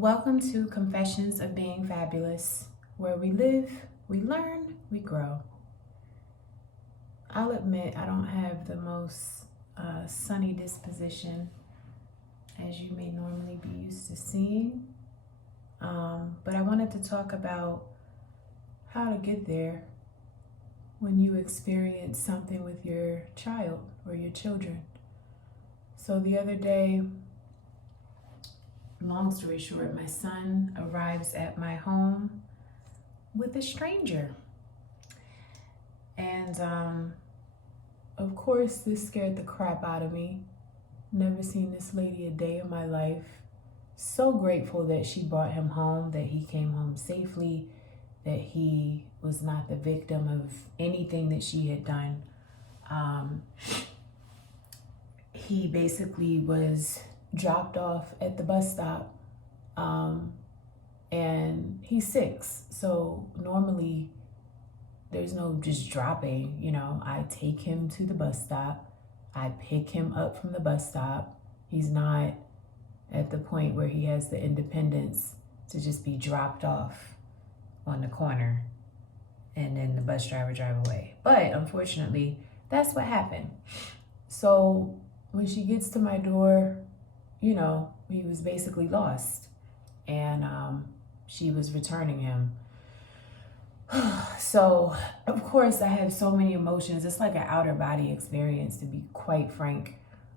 Welcome to Confessions of Being Fabulous, where we live, we learn, we grow. I'll admit I don't have the most sunny disposition as you may normally be used to seeing, but I wanted to talk about how to get there when you experience something with your child or your children. So the other day, long story short, my son arrives at my home with a stranger. And of course, this scared the crap out of me. Never seen this lady a day in my life. So grateful that she brought him home, that he came home safely, that he was not the victim of anything that she had done. He basically was dropped off at the bus stop, and he's 6, so normally there's no just dropping, I take him to the bus stop, I pick him up from the bus stop. He's not at the point where he has the independence to just be dropped off on the corner and then the bus driver drive away. But unfortunately, that's what happened. So when she gets to my door, he was basically lost, and she was returning him. So, of course, I have so many emotions. It's like an outer body experience, to be quite frank.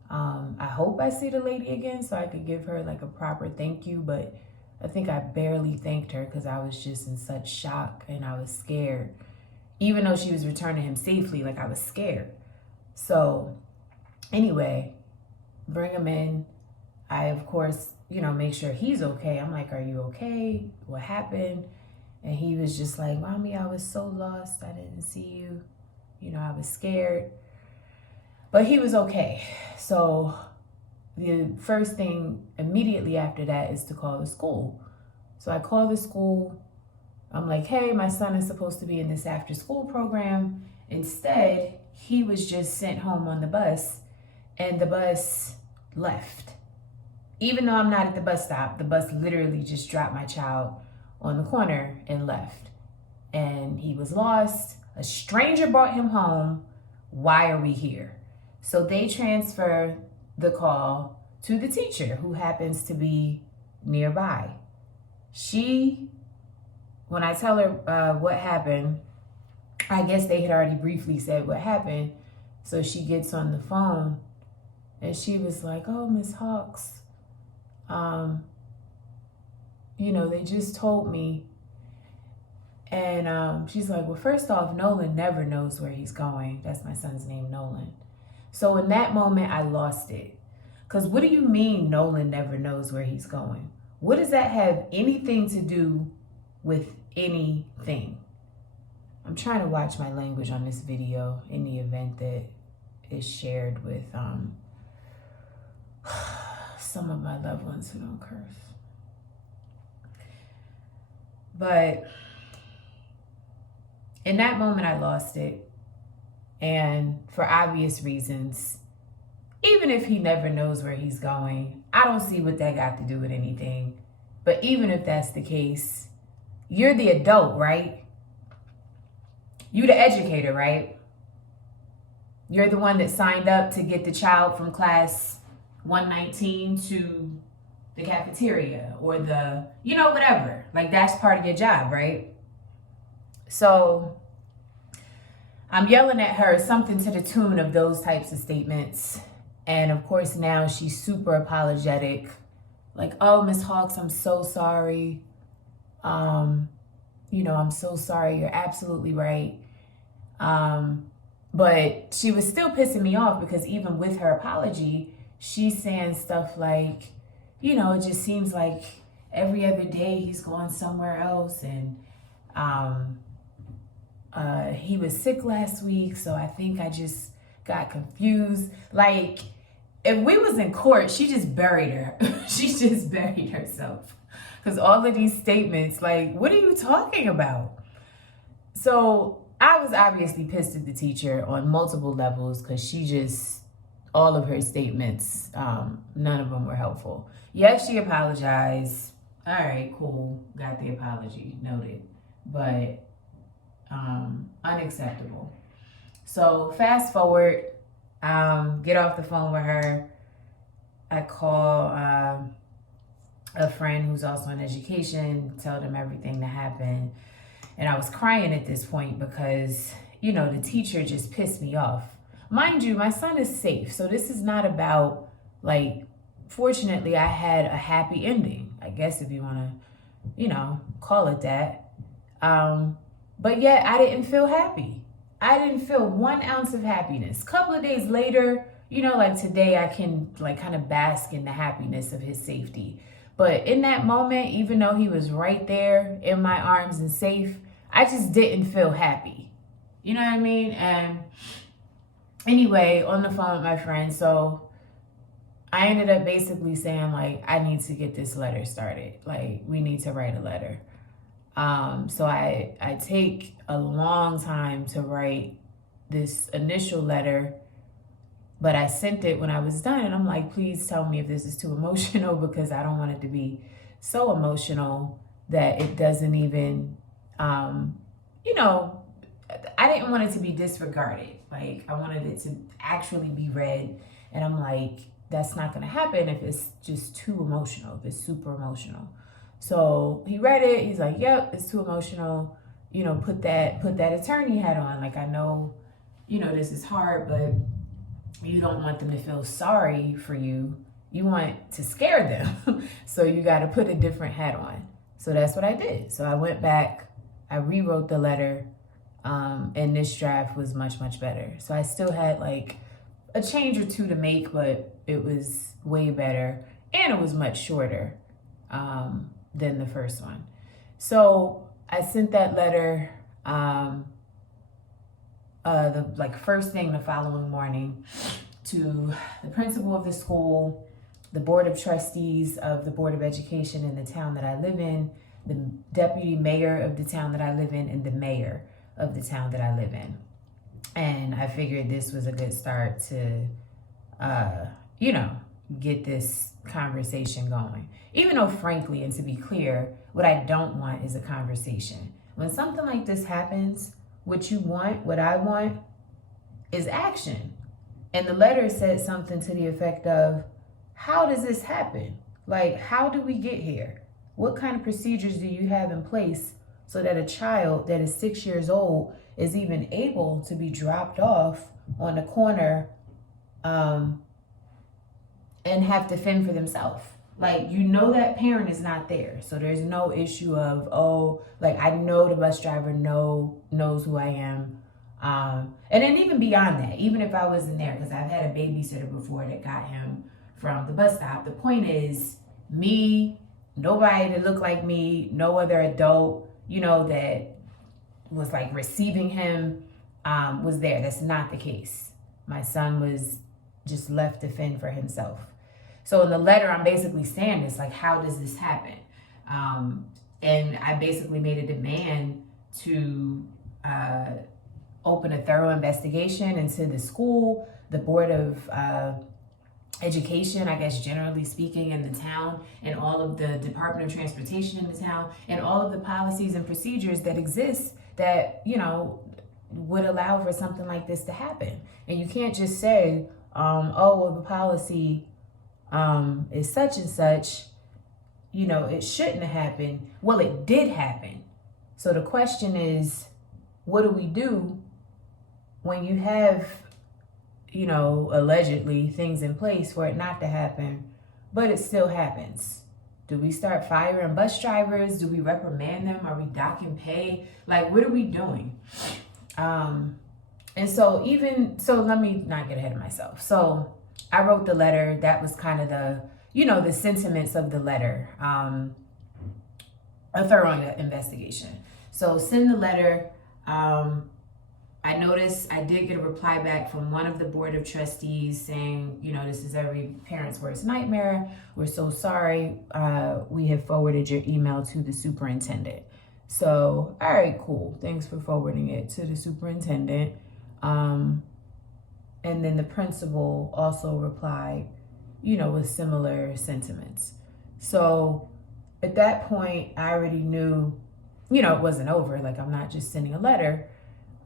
I hope I see the lady again so I could give her like a proper thank you, but I think I barely thanked her because I was just in such shock and I was scared. Even though she was returning him safely, like I was scared. So anyway, bring him in. I, of course, make sure he's okay. I'm like, are you okay? What happened? And he was just like, Mommy, I was so lost. I didn't see you. I was scared. But he was okay. So the first thing immediately after that is to call the school. So I call the school. I'm like, hey, my son is supposed to be in this after school program. Instead, he was just sent home on the bus, and the bus left. Even though I'm not at the bus stop, the bus literally just dropped my child on the corner and left. And he was lost. A stranger brought him home. Why are we here? So they transfer the call to the teacher, who happens to be nearby. When I tell her what happened, I guess they had already briefly said what happened. So she gets on the phone and she was like, oh, Miss Hawks, they just told me. And she's like, well, first off, Nolan never knows where he's going. That's my son's name, Nolan. So in that moment, I lost it. Because what do you mean Nolan never knows where he's going? What does that have anything to do with anything? I'm trying to watch my language on this video in the event that is shared with some of my loved ones who don't curse. But in that moment, I lost it. And for obvious reasons, even if he never knows where he's going, I don't see what that got to do with anything. But even if that's the case, you're the adult, right? You the educator, right? You're the one that signed up to get the child from class 119 to the cafeteria or the, whatever. Like, that's part of your job, right? So I'm yelling at her something to the tune of those types of statements. And of course, now she's super apologetic. Like, oh, Miss Hawks, I'm so sorry. I'm so sorry. You're absolutely right. But she was still pissing me off because even with her apology, she's saying stuff like, it just seems like every other day he's going somewhere else. And he was sick last week, so I think I just got confused. Like, if we was in court, she just buried her. She just buried herself. Because all of these statements, like, what are you talking about? So I was obviously pissed at the teacher on multiple levels because all of her statements, none of them were helpful. Yes, she apologized. All right, cool. Got the apology. Noted. But unacceptable. So fast forward, get off the phone with her. I call a friend who's also in education, tell them everything that happened. And I was crying at this point because, the teacher just pissed me off. Mind you, my son is safe. So this is not about, like, fortunately, I had a happy ending, I guess, if you want to, call it that. But yet I didn't feel happy. I didn't feel 1 ounce of happiness. A couple of days later, like today, I can like kind of bask in the happiness of his safety. But in that moment, even though he was right there in my arms and safe, I just didn't feel happy. You know what I mean? And anyway, on the phone with my friend, so I ended up basically saying, like, I need to get this letter started. Like, we need to write a letter. So I take a long time to write this initial letter, but I sent it when I was done, and I'm like, please tell me if this is too emotional, because I don't want it to be so emotional that it doesn't even, I didn't want it to be disregarded. Like, I wanted it to actually be read, and I'm like, that's not gonna happen if it's just too emotional, if it's super emotional. So he read it, he's like, yep, it's too emotional. Put that attorney hat on. Like, I know, this is hard, but you don't want them to feel sorry for you. You want to scare them. So you got to put a different hat on. So that's what I did. So I went back, I rewrote the letter, and this draft was much, much better. So I still had like a change or two to make, but it was way better, and it was much shorter than the first one. So I sent that letter the first thing the following morning to the principal of the school, the board of trustees of the Board of Education in the town that I live in, the deputy mayor of the town that I live in, and the mayor of the town that I live in. And I figured this was a good start to, get this conversation going. Even though, frankly, and to be clear, what I don't want is a conversation. When something like this happens, what you want, what I want, is action. And the letter said something to the effect of, how does this happen? Like, how do we get here? What kind of procedures do you have in place so that a child that is 6 years old is even able to be dropped off on the corner and have to fend for themselves? Like, that parent is not there. So there's no issue of, I know the bus driver knows who I am. And then even beyond that, even if I wasn't there, because I've had a babysitter before that got him from the bus stop. The point is, me, nobody that looked like me, no other adult, that was like receiving him was there. That's not the case. My son was just left to fend for himself. So in the letter, I'm basically saying this, like, how does this happen? And I basically made a demand to open a thorough investigation into the school, the Board of Education, I guess, generally speaking, in the town, and all of the Department of Transportation in the town, and all of the policies and procedures that exist that, would allow for something like this to happen. And you can't just say, the policy is such and such, it shouldn't have happened. Well, it did happen. So the question is, what do we do when you have, allegedly things in place for it not to happen, but it still happens? Do we start firing bus drivers? Do we reprimand them? Are we docking pay? Like, what are we doing? And so let me not get ahead of myself. So I wrote the letter. That was kind of the sentiments of the letter, a thorough investigation. So send the letter. I noticed I did get a reply back from one of the Board of Trustees saying, this is every parent's worst nightmare. We're so sorry. We have forwarded your email to the superintendent. So, all right, cool. Thanks for forwarding it to the superintendent. And then the principal also replied, with similar sentiments. So at that point, I already knew, it wasn't over. Like, I'm not just sending a letter.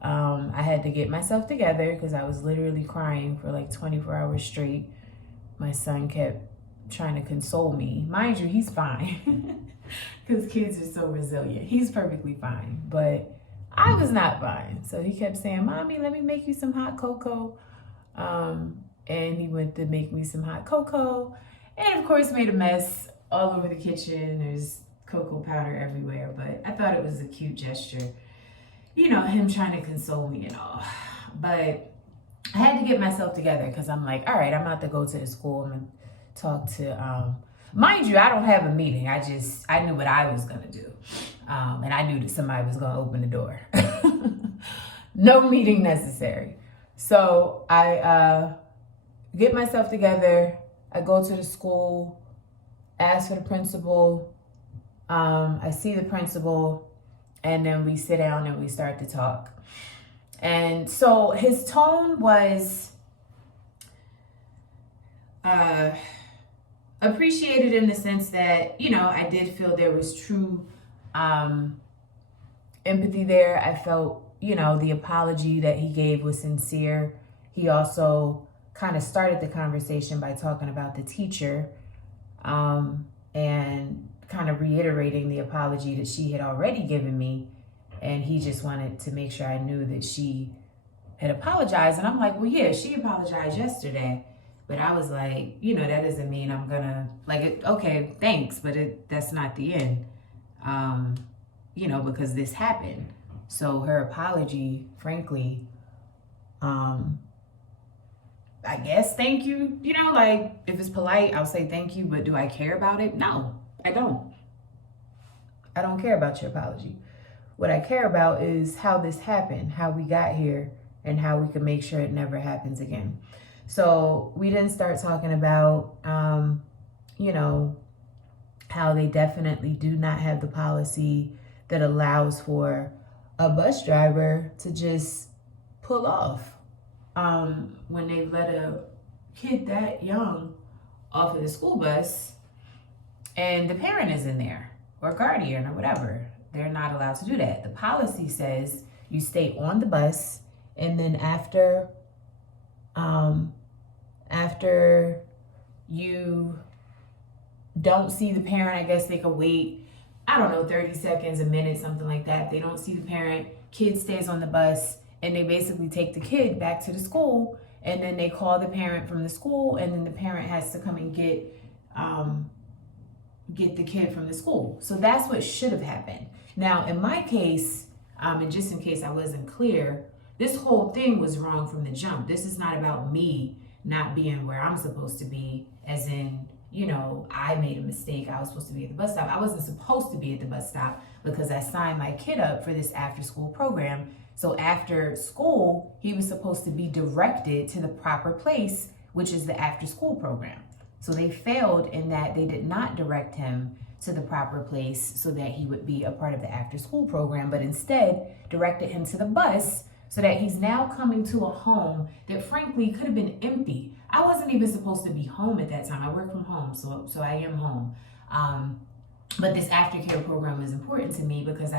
I had to get myself together because I was literally crying for like 24 hours straight. My son kept trying to console me. Mind you, he's fine because kids are so resilient. He's perfectly fine, but I was not fine. So he kept saying, Mommy, let me make you some hot cocoa. And he went to make me some hot cocoa and of course made a mess all over the kitchen. There's cocoa powder everywhere, but I thought it was a cute gesture. Him trying to console me and all. But I had to get myself together because I'm like, all right, I'm about to go to the school. I'm going to talk to, mind you, I don't have a meeting. I knew what I was going to do. And I knew that somebody was going to open the door. No meeting necessary. So I get myself together. I go to the school, ask for the principal. I see the principal, and then we sit down and we start to talk. And so his tone was appreciated in the sense that, I did feel there was true empathy there. I felt, the apology that he gave was sincere. He also kind of started the conversation by talking about the teacher and kind of reiterating the apology that she had already given me. And he just wanted to make sure I knew that she had apologized. And I'm like, well, yeah, she apologized yesterday. But I was like, that doesn't mean I'm gonna, okay, thanks, but that's not the end, because this happened. So her apology, frankly, I guess thank you, if it's polite, I'll say thank you, but do I care about it? No, I don't. I don't care about your apology. What I care about is how this happened, how we got here, and how we can make sure it never happens again. So we didn't start talking about, how they definitely do not have the policy that allows for a bus driver to just pull off when they let a kid that young off of the school bus and the parent is in there or guardian or whatever. They're not allowed to do that. The policy says you stay on the bus, and then after you don't see the parent, I guess they could wait, 30 seconds, a minute, something like that. If they don't see the parent, kid stays on the bus, and they basically take the kid back to the school, and then they call the parent from the school, and then the parent has to come and get the kid from the school. So that's what should have happened. Now, in my case, and just in case I wasn't clear, this whole thing was wrong from the jump. This is not about me not being where I'm supposed to be, as in, I made a mistake. I was supposed to be at the bus stop. I wasn't supposed to be at the bus stop because I signed my kid up for this after school program. So after school, he was supposed to be directed to the proper place, which is the after school program. So they failed in that they did not direct him to the proper place so that he would be a part of the after school program, but instead directed him to the bus so that he's now coming to a home that frankly could have been empty. I wasn't even supposed to be home at that time. I work from home, so I am home. But this aftercare program is important to me because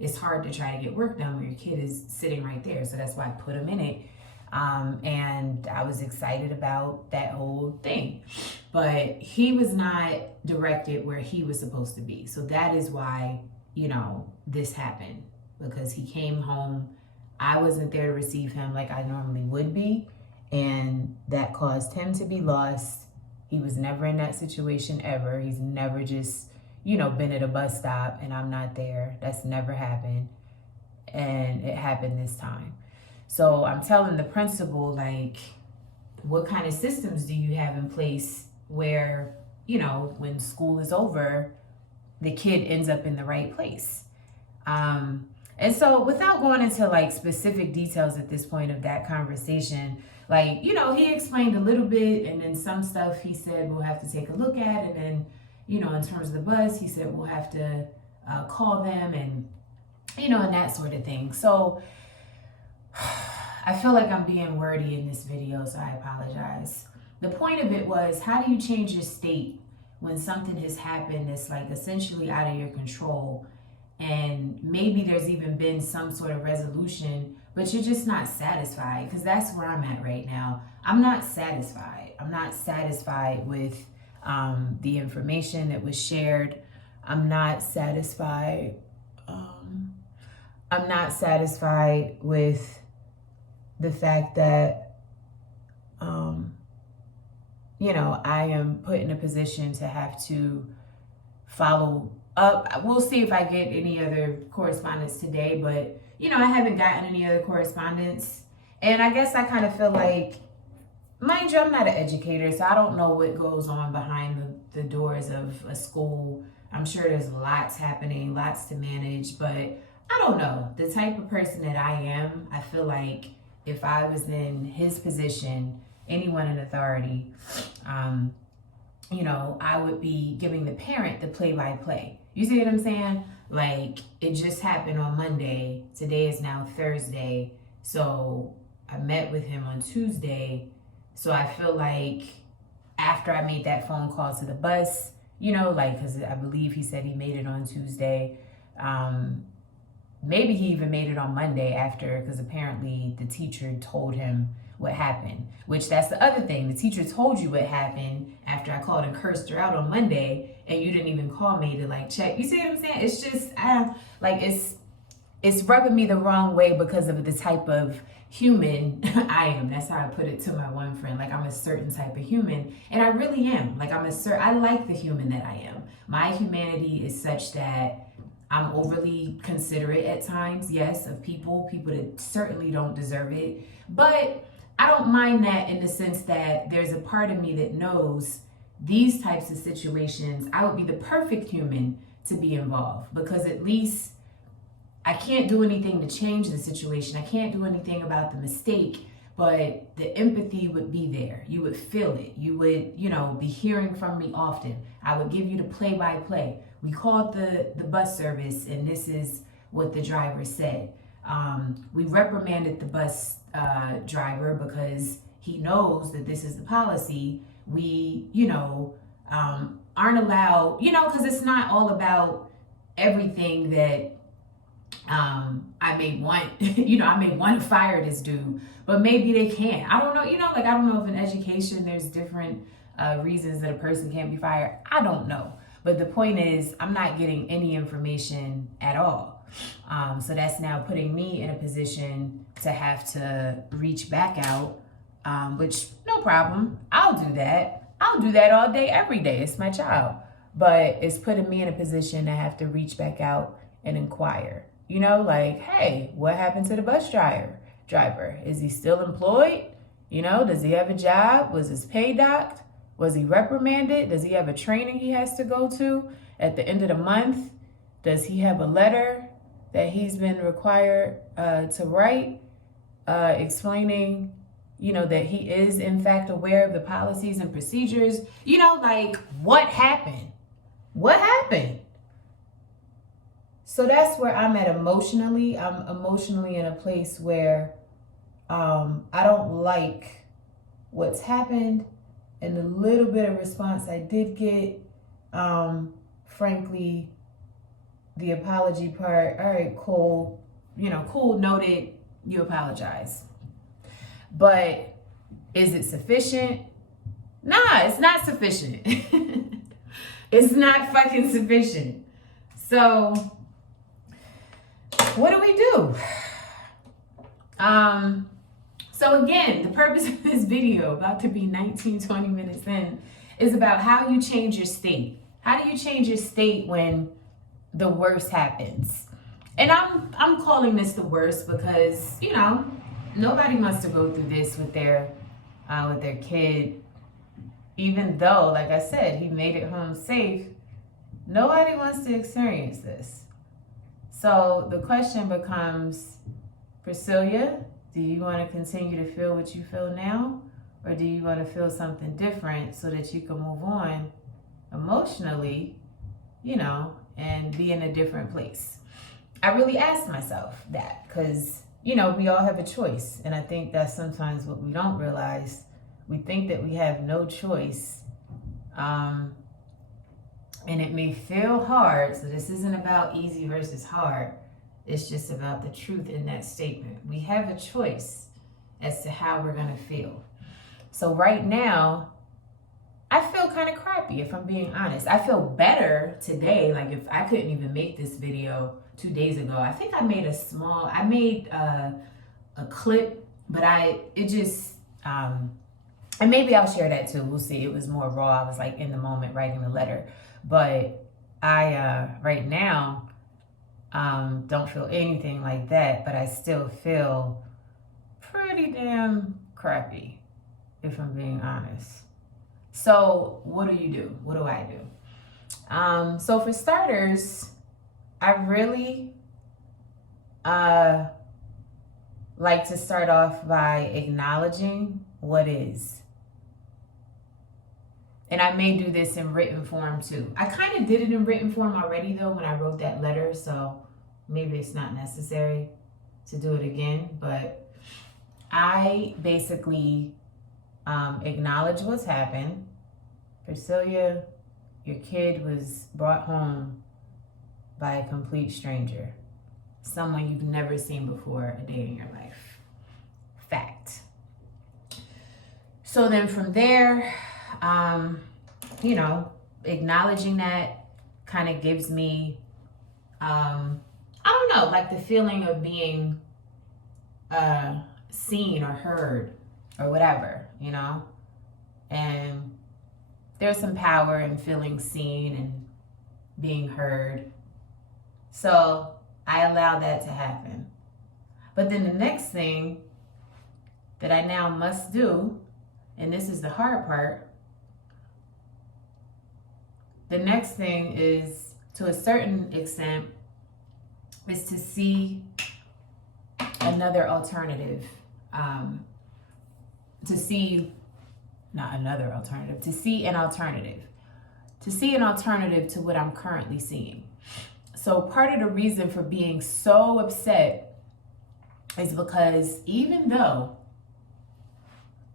it's hard to try to get work done when your kid is sitting right there. So that's why I put him in it. And I was excited about that whole thing. But he was not directed where he was supposed to be. So that is why, this happened. Because he came home, I wasn't there to receive him like I normally would be. And that caused him to be lost. He was never in that situation ever. He's never just, been at a bus stop and I'm not there. That's never happened. And it happened this time. So I'm telling the principal, what kind of systems do you have in place where, when school is over, the kid ends up in the right place? And so without going into specific details at this point of that conversation, he explained a little bit, and then some stuff he said we'll have to take a look at. And then, in terms of the bus, he said we'll have to call them and, and that sort of thing. So I feel like I'm being wordy in this video, so I apologize. The point of it was, how do you change your state when something has happened that's like essentially out of your control, and maybe there's even been some sort of resolution, but you're just not satisfied, because that's where I'm at right now. I'm not satisfied. I'm not satisfied with the information that was shared. I'm not satisfied. I'm not satisfied with the fact that, I am put in a position to have to follow up. We'll see if I get any other correspondence today, but, I haven't gotten any other correspondence. And I guess I kind of feel like, mind you, I'm not an educator, so I don't know what goes on behind the doors of a school. I'm sure there's lots happening, lots to manage, but I don't know. The type of person that I am, I feel like if I was in his position, anyone in authority, I would be giving the parent the play-by-play. You see what I'm saying? Like, it just happened on Monday. Today is now Thursday. So I met with him on Tuesday. So I feel like after I made that phone call to the bus, because I believe he said he made it on Tuesday. Maybe he even made it on Monday after, because apparently the teacher told him what happened, which that's the other thing. The teacher told you what happened after I called and cursed her out on Monday, and you didn't even call me to check. You see what I'm saying? It's just, it's rubbing me the wrong way because of the type of human I am. That's how I put it to my one friend. Like, I'm a certain type of human, and I really am. Like, I like the human that I am. My humanity is such that I'm overly considerate at times, yes, of people that certainly don't deserve it. But I don't mind that, in the sense that there's a part of me that knows these types of situations, I would be the perfect human to be involved, because at least I can't do anything to change the situation. I can't do anything about the mistake, but the empathy would be there. You would feel it. You would, be hearing from me often. I would give you the play-by-play. We called the bus service, and this is what the driver said. We reprimanded the bus driver because he knows that this is the policy. We, aren't allowed, because it's not all about everything that I may want, I may want to fire this dude, but maybe they can't. I don't know, I don't know if in education there's different reasons that a person can't be fired. I don't know. But the point is, I'm not getting any information at all. So that's now putting me in a position to have to reach back out, which, no problem. I'll do that. I'll do that all day, every day. It's my child. But it's putting me in a position to have to reach back out and inquire. Hey, what happened to the bus driver? Is he still employed? Does he have a job? Was his pay docked? Was he reprimanded? Does he have a training he has to go to at the end of the month? Does he have a letter that he's been required to write explaining, that he is in fact aware of the policies and procedures? What happened? What happened? So that's where I'm at emotionally. I'm emotionally in a place where I don't like what's happened. And the little bit of response I did get, frankly, the apology part, all right, cool, cool, noted, you apologize. But is it sufficient? Nah, it's not sufficient. It's not fucking sufficient. So what do we do? So again, the purpose of this video, about to be 19, 20 minutes in, is about how you change your state. How do you change your state when the worst happens? And I'm calling this the worst because, nobody wants to go through this with their kid. Even though, like I said, he made it home safe, nobody wants to experience this. So the question becomes, Priscilya, do you want to continue to feel what you feel now? Or do you want to feel something different so that you can move on emotionally, and be in a different place? I really asked myself that because, we all have a choice. And I think that's sometimes what we don't realize. We think that we have no choice. And it may feel hard, so this isn't about easy versus hard. It's just about the truth in that statement. We have a choice as to how we're going to feel. So right now, I feel kind of crappy, if I'm being honest. I feel better today. Like, if I couldn't even make this video 2 days ago, I think I made a clip, but and maybe I'll share that too. We'll see. It was more raw. I was like in the moment writing the letter. But I, right now, don't feel anything like that, but I still feel pretty damn crappy, if I'm being honest. So what do? What do I do? So for starters, I really like to start off by acknowledging what is. And I may do this in written form too. I kind of did it in written form already though when I wrote that letter, so maybe it's not necessary to do it again. But I basically acknowledge what's happened. Priscilya, your kid was brought home by a complete stranger. Someone you've never seen before a day in your life. Fact. So then from there, acknowledging that kind of gives me, I don't know, like the feeling of being seen or heard or whatever, and there's some power in feeling seen and being heard. So I allow that to happen. But then the next thing that I now must do, and this is the hard part, the next thing is, to a certain extent, is to see another alternative. To see an alternative. To see an alternative to what I'm currently seeing. So part of the reason for being so upset is because even though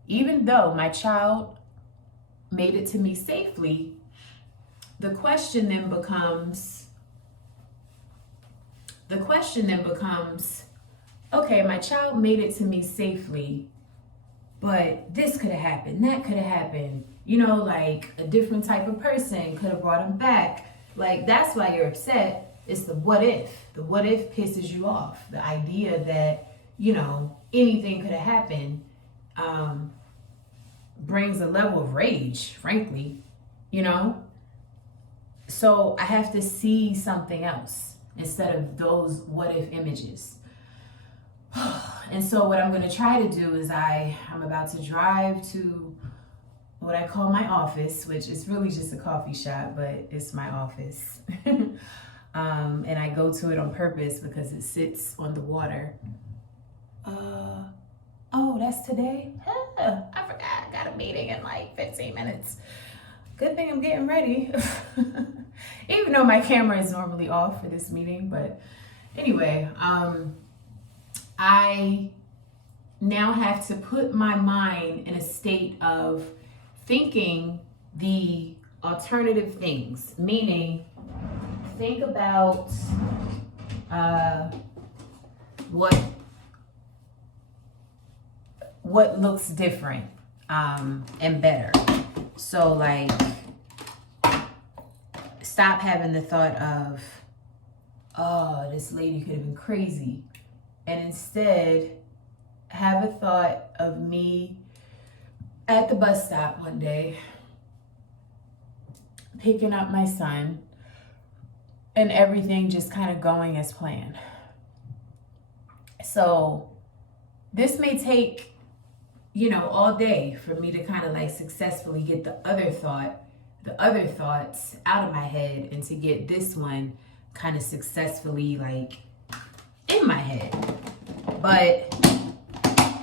my child made it to me safely, the question then becomes, okay, my child made it to me safely, but this could have happened, that could have happened, like a different type of person could have brought him back. Like, that's why you're upset. It's the what if. The what if pisses you off. The idea that, anything could have happened brings a level of rage, frankly, So I have to see something else instead of those what if images. And so what I'm going to try to do is I'm about to drive to what I call my office, which is really just a coffee shop, but it's my office. And I go to it on purpose because it sits on the water. Oh, that's today? I forgot. I got a meeting in like 15 minutes. Good thing I'm getting ready. Even though my camera is normally off for this meeting. But anyway, I now have to put my mind in a state of thinking the alternative things. Meaning, think about what looks different and better. So like, stop having the thought of, oh, this lady could have been crazy. And instead, have a thought of me at the bus stop one day, picking up my son, and everything just kind of going as planned. So this may take, all day for me to kind of like successfully get the other thoughts out of my head and to get this one kind of successfully like in my head. But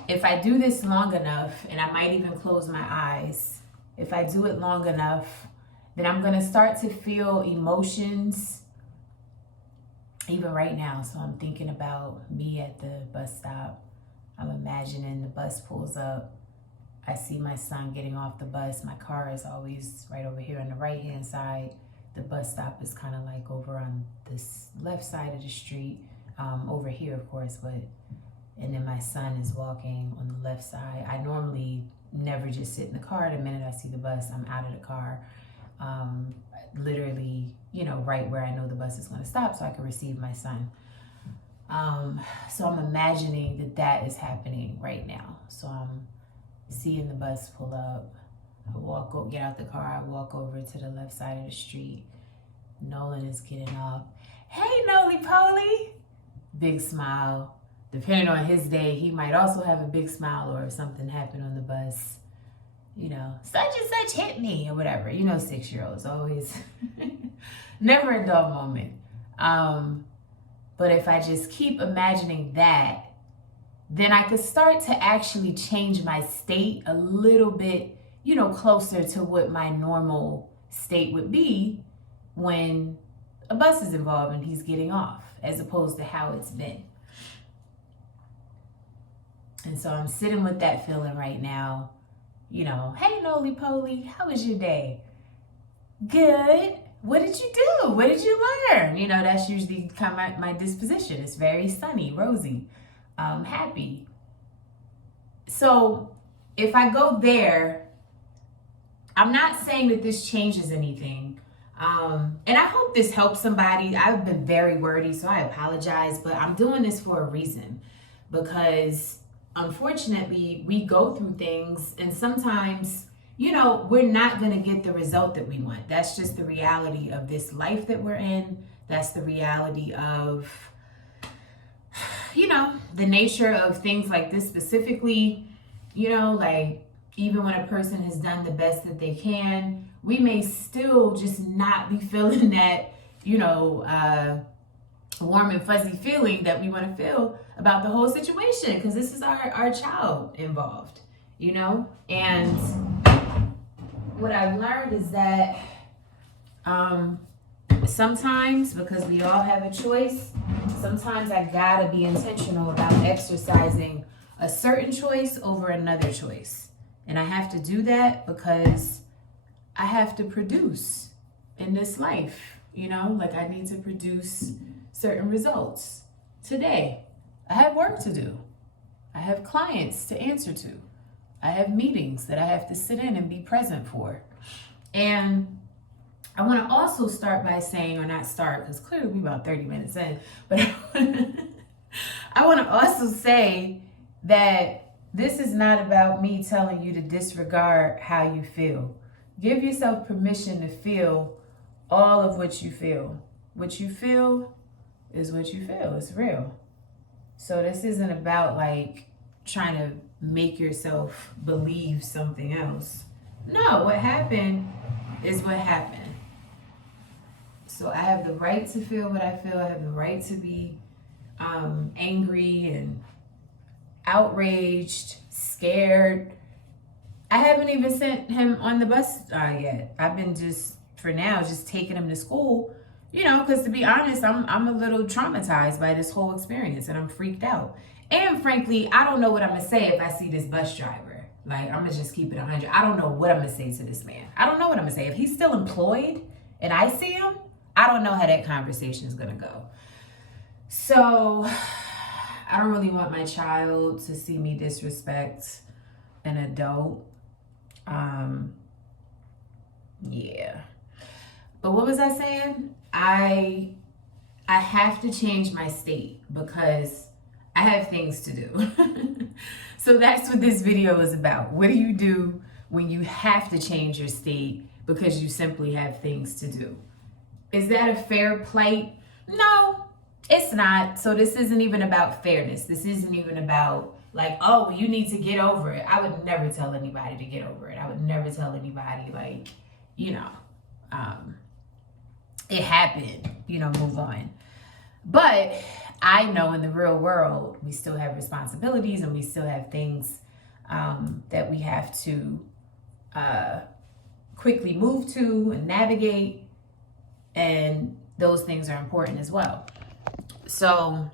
if I do this long enough, and I might even close my eyes, if I do it long enough, then I'm going to start to feel emotions even right now. So I'm thinking about me at the bus stop. I'm imagining the bus pulls up. I see my son getting off the bus. My car is always right over here on the right-hand side. the bus stop is kind of like over on this left side of the street, over here, of course, and then my son is walking on the left side. I normally never just sit in the car. The minute I see the bus, I'm out of the car, literally, you know, right where I know the bus is going to stop so I can receive my son. So I'm imagining that is happening right now. So I'm seeing the bus pull up. I get out the car, I walk over to the left side of the street. Nolan is getting off. Hey, Noly Poly! Big smile. Depending on his day, he might also have a big smile, or if something happened on the bus, you know, such and such hit me or whatever. You know, 6-year-olds always, never a dull moment. But if I just keep imagining that, then I could start to actually change my state a little bit, you know, closer to what my normal state would be when a bus is involved and he's getting off, as opposed to how it's been. And so I'm sitting with that feeling right now. You know, hey, Noly Poly, how was your day? Good. What did you do? What did you learn? You know, that's usually kind of my disposition. It's very sunny, rosy, happy. So if I go there, I'm not saying that this changes anything. And I hope this helps somebody. I've been very wordy, so I apologize, but I'm doing this for a reason, because unfortunately we go through things and sometimes, you know, we're not going to get the result that we want. That's just the reality of this life that we're in. That's the reality of, you know, the nature of things like this specifically. You know, like, even when a person has done the best that they can, we may still just not be feeling that, you know, warm and fuzzy feeling that we want to feel about the whole situation, because this is our child involved, you know. And what I've learned is that sometimes, because we all have a choice, sometimes I gotta be intentional about exercising a certain choice over another choice. And I have to do that because I have to produce in this life, you know, like I need to produce certain results today. I have work to do. I have clients to answer to. I have meetings that I have to sit in and be present for. And I want to also start by saying, or not start, because clearly we're about 30 minutes in, but I want to also say that this is not about me telling you to disregard how you feel. Give yourself permission to feel all of what you feel. What you feel is what you feel. It's real. So this isn't about like trying to make yourself believe something else. No, what happened is what happened. So I have the right to feel what I feel. I have the right to be angry and outraged, scared. I haven't even sent him on the bus yet. I've been just, for now, just taking him to school, you know, because to be honest, I'm a little traumatized by this whole experience and I'm freaked out. And frankly, I don't know what I'm going to say if I see this bus driver. Like, I'm going to just keep it 100. I don't know what I'm going to say to this man. I don't know what I'm going to say. If he's still employed and I see him, I don't know how that conversation is going to go. So I don't really want my child to see me disrespect an adult. Yeah. But what was I saying? I have to change my state because I have things to do. So that's what this video is about. What do you do when you have to change your state because you simply have things to do? Is that a fair plight? No, it's not. So this isn't even about fairness. This isn't even about like, oh, you need to get over it. I would never tell anybody to get over it. I would never tell anybody like, you know, it happened, you know, move on. But I know in the real world, we still have responsibilities and we still have things that we have to quickly move to and navigate. And those things are important as well. So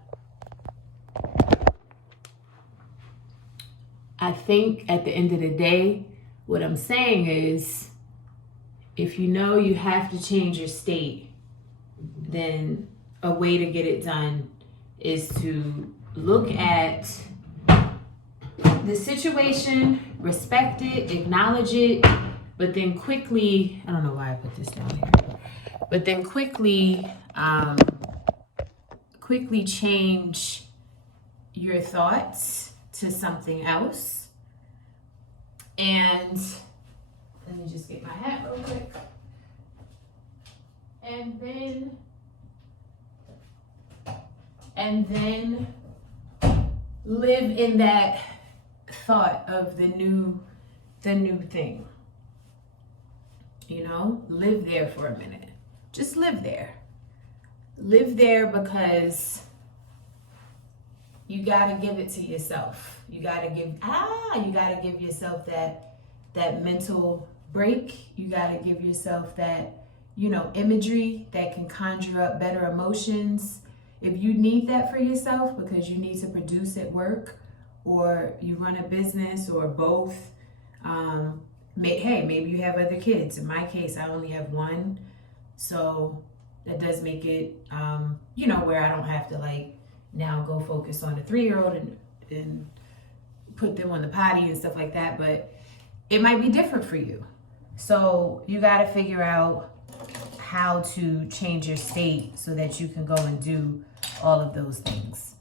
I think at the end of the day, what I'm saying is if you know you have to change your state, then a way to get it done is to look at the situation, respect it, acknowledge it, but then quickly, I don't know why I put this down here, but then quickly change your thoughts to something else. And let me just get my hat real quick. And then live in that thought of the new thing. You know, live there for a minute. Just live there. Live there, because you gotta give it to yourself. You gotta give yourself that mental break. You gotta give yourself that, you know, imagery that can conjure up better emotions. If you need that for yourself because you need to produce at work, or you run a business, or both, maybe you have other kids. In my case, I only have one, so that does make it, you know, where I don't have to like now go focus on a 3-year-old and put them on the potty and stuff like that. But it might be different for you. So you got to figure out how to change your state so that you can go and do all of those things.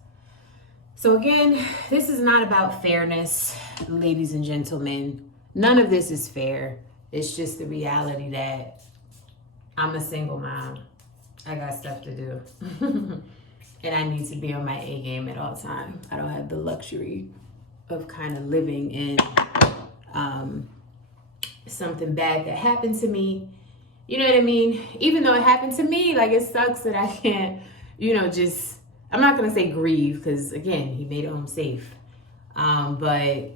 So again, this is not about fairness, ladies and gentlemen. None of this is fair. It's just the reality that I'm a single mom. I got stuff to do. And I need to be on my A game at all times. I don't have the luxury of kind of living in something bad that happened to me. You know what I mean? Even though it happened to me, like, it sucks that I can't, you know, just, I'm not going to say grieve, because again, he made it home safe. But,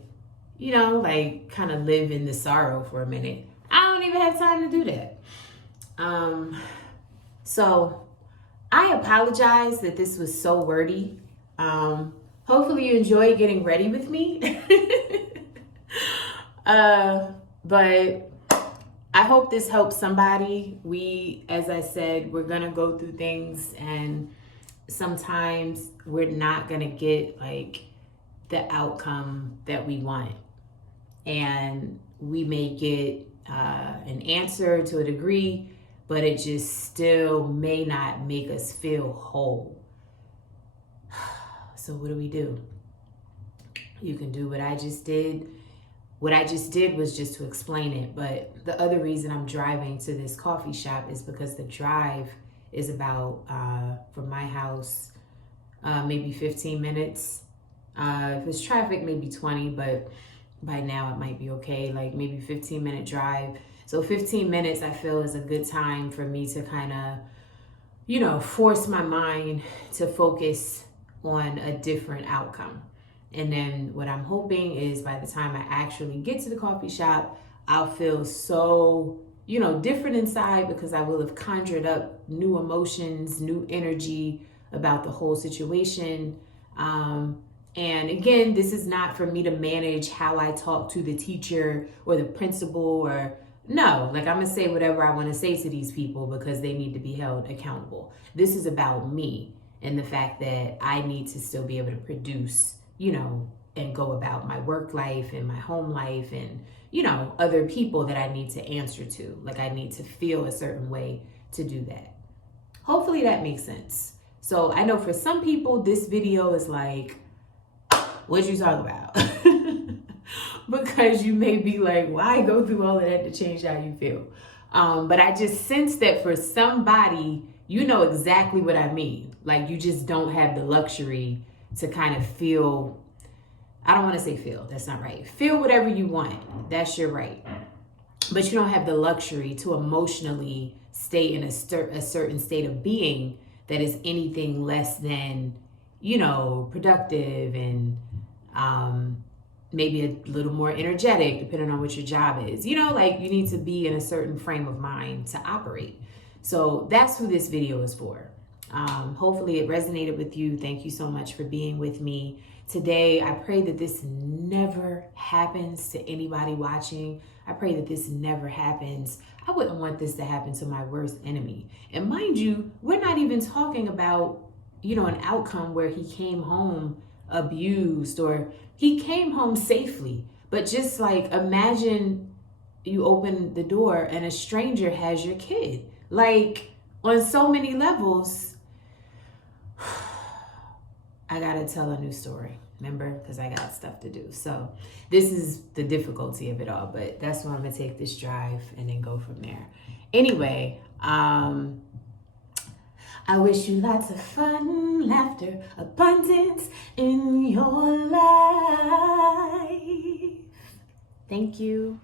you know, like, kind of live in the sorrow for a minute. I don't even have time to do that. So I apologize that this was so wordy. Hopefully you enjoy getting ready with me. But I hope this helps somebody. As I said, we're gonna go through things, and sometimes we're not gonna get like the outcome that we want. And we may get an answer to a degree, but it just still may not make us feel whole. So what do? You can do what I just did. What I just did was just to explain it. But the other reason I'm driving to this coffee shop is because the drive is about, from my house, maybe 15 minutes. If it's traffic, maybe 20, but by now it might be okay. Like maybe 15-minute drive. So 15 minutes I feel is a good time for me to kind of, you know, force my mind to focus on a different outcome. And then what I'm hoping is by the time I actually get to the coffee shop, I'll feel so, you know, different inside, because I will have conjured up new emotions, new energy about the whole situation. And again, this is not for me to manage how I talk to the teacher or the principal, or no, like I'm gonna say whatever I want to say to these people because they need to be held accountable. This is about me and the fact that I need to still be able to produce, you know, and go about my work life and my home life and, you know, other people that I need to answer to. Like I need to feel a certain way to do that. Hopefully that makes sense. So I know for some people, this video is like, what'd you talk about? Because you may be like, why go through all of that to change how you feel? But I just sense that for somebody, you know exactly what I mean. Like you just don't have the luxury to kind of feel, I don't want to say feel, that's not right. Feel whatever you want, that's your right. But you don't have the luxury to emotionally stay in a certain state of being that is anything less than, you know, productive and maybe a little more energetic, depending on what your job is. You know, like you need to be in a certain frame of mind to operate. So that's who this video is for. Hopefully it resonated with you. Thank you so much for being with me today. I pray that this never happens to anybody watching. I pray that this never happens. I wouldn't want this to happen to my worst enemy. And mind you, we're not even talking about, an outcome where he came home abused or he came home safely. But just like imagine you open the door and a stranger has your kid. Like on so many levels, I gotta tell a new story. Remember, because I got stuff to do. So this is the difficulty of it all, but that's why I'm gonna take this drive and then go from there. Anyway, I wish you lots of fun, laughter, abundance in your life. Thank you.